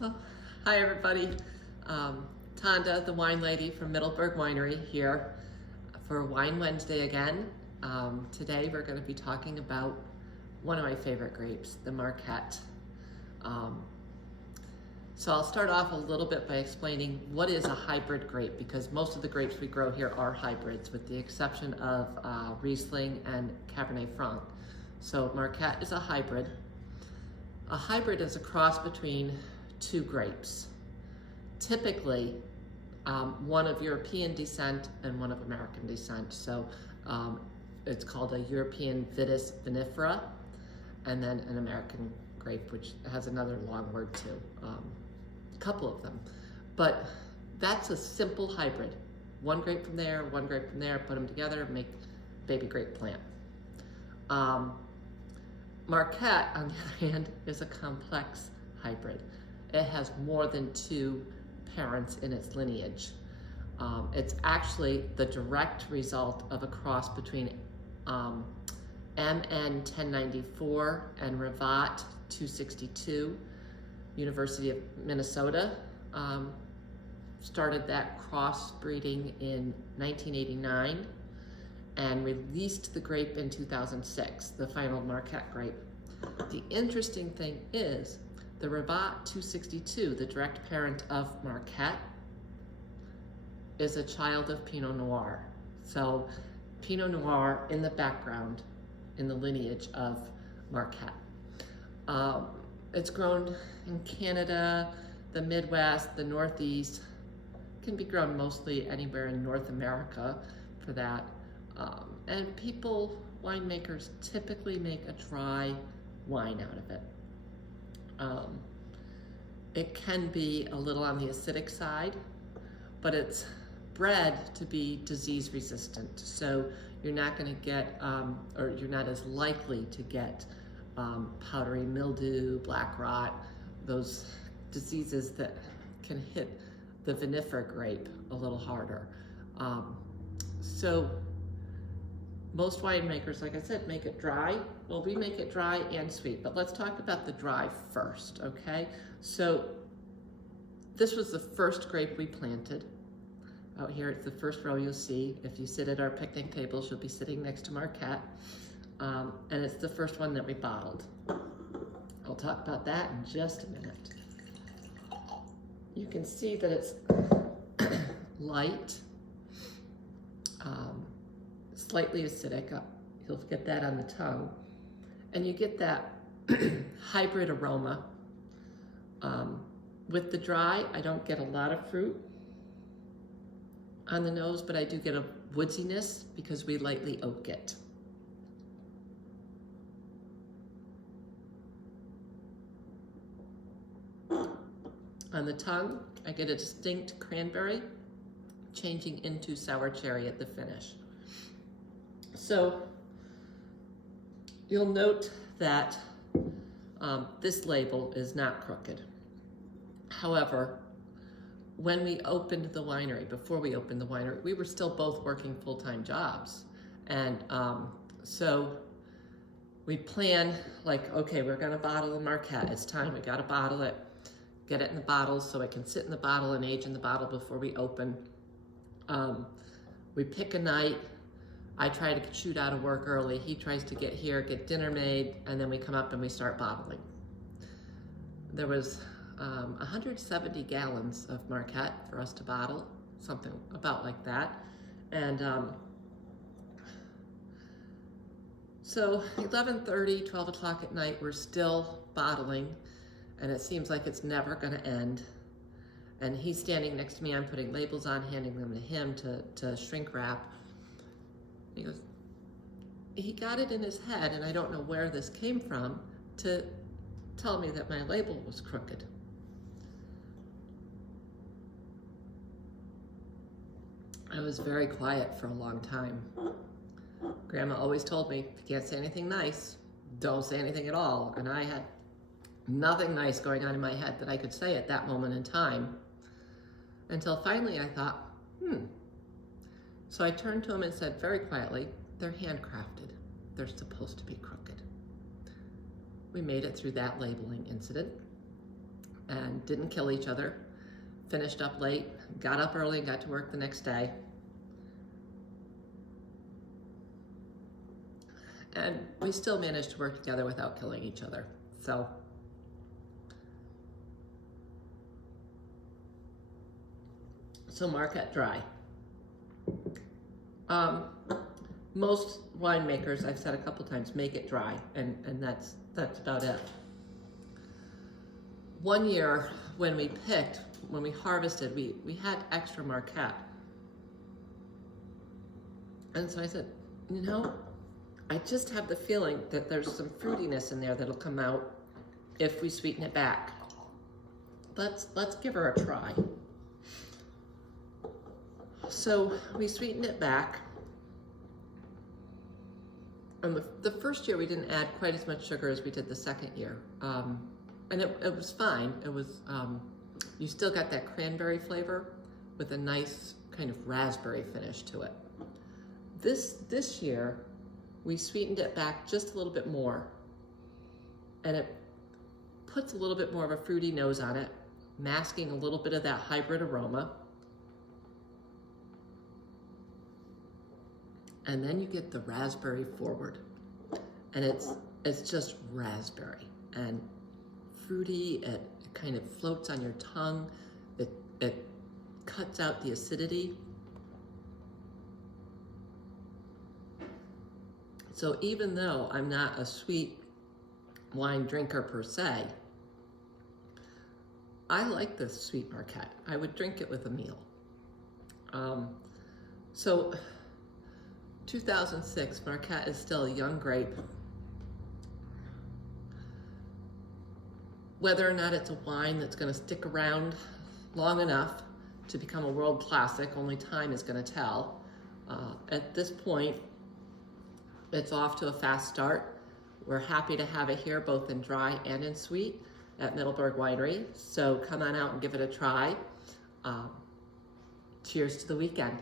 Well, hi everybody. Tonda, the wine lady from Middleburgh Winery here for Wine Wednesday again. Today we're going to be talking about one of my favorite grapes, the Marquette. Um, so I'll start off a little bit by explaining what is a hybrid grape, because most of the grapes we grow here are hybrids with the exception of Riesling and Cabernet Franc. So Marquette is a hybrid. A hybrid is a cross between two grapes, typically one of European descent and one of American descent. So it's called a European Vitis vinifera, and then an American grape, which has another long word too, a couple of them. But that's a simple hybrid. One grape from there, one grape from there, put them together, make baby grape plant. Marquette, on the other hand, is a complex hybrid. It has more than two parents in its lineage. It's actually the direct result of a cross between MN 1094 and Revat 262. University of Minnesota started that crossbreeding in 1989 and released the grape in 2006, the final Marquette grape. The interesting thing is, the Revat 262, the direct parent of Marquette, is a child of Pinot Noir. So Pinot Noir in the background, in the lineage of Marquette. It's grown in Canada, the Midwest, the Northeast. It can be grown mostly anywhere in North America for that. And winemakers typically make a dry wine out of it. It can be a little on the acidic side, but it's bred to be disease resistant. So you're not going to get, or you're not as likely to get powdery mildew, black rot, those diseases that can hit the vinifera grape a little harder. So most winemakers, like I said, make it dry. Well, we make it dry and sweet, but let's talk about the dry first, okay? So this was the first grape we planted. Out here, it's the first row you'll see. If you sit at our picnic tables, you'll be sitting next to Marquette. And it's the first one that we bottled. I'll talk about that in just a minute. You can see that it's light, slightly acidic. You'll get that on the tongue. And you get that hybrid aroma. With the dry, I don't get a lot of fruit on the nose, but I do get a woodsiness because we lightly oak it. On the tongue, I get a distinct cranberry, changing into sour cherry at the finish. So you'll note that this label is not crooked. However, when we opened the winery, before we opened the winery, we were still both working full-time jobs. And so we planned, like, okay, we're gonna bottle the Marquette. It's time, we gotta bottle it, get it in the bottles so it can sit in the bottle and age in the bottle before we open. We pick a night. I try to shoot out of work early. He tries to get here, get dinner made, and then we come up and we start bottling. There was 170 gallons of Marquette for us to bottle, something about like that. And so 11:30, 12 o'clock at night, we're still bottling, and it seems like it's never gonna end. And he's standing next to me, I'm putting labels on, handing them to him to shrink wrap. He goes, he got it in his head, and I don't know where this came from, to tell me that my label was crooked. I was very quiet for a long time. Grandma always told me, if you can't say anything nice, don't say anything at all. And I had nothing nice going on in my head that I could say at that moment in time, until finally I thought, So I turned to him and said very quietly, they're handcrafted. They're supposed to be crooked. We made it through that labeling incident. and didn't kill each other. Finished up late, got up early and got to work the next day. And we still managed to work together without killing each other. So Marquette Dry. Most winemakers, I've said a couple times, make it dry, and that's about it. One year when we harvested, we had extra Marquette. And so I said, you know, I just have the feeling that there's some fruitiness in there that'll come out if we sweeten it back. Let's give her a try. So we sweetened it back. And the first year we didn't add quite as much sugar as we did the second year. And it was fine. It was, you still got that cranberry flavor with a nice kind of raspberry finish to it. This year, we sweetened it back just a little bit more. And it puts a little bit more of a fruity nose on it, masking a little bit of that hybrid aroma. And then you get the raspberry forward. And it's just raspberry and fruity. It kind of floats on your tongue. It cuts out the acidity. So even though I'm not a sweet wine drinker per se, I like this sweet Marquette. I would drink it with a meal. So 2006, Marquette is still a young grape. Whether or not it's a wine that's going to stick around long enough to become a world classic, only time is going to tell. At this point, it's off to a fast start. We're happy to have it here both in dry and in sweet at Middleburgh Winery. So come on out and give it a try. Cheers to the weekend.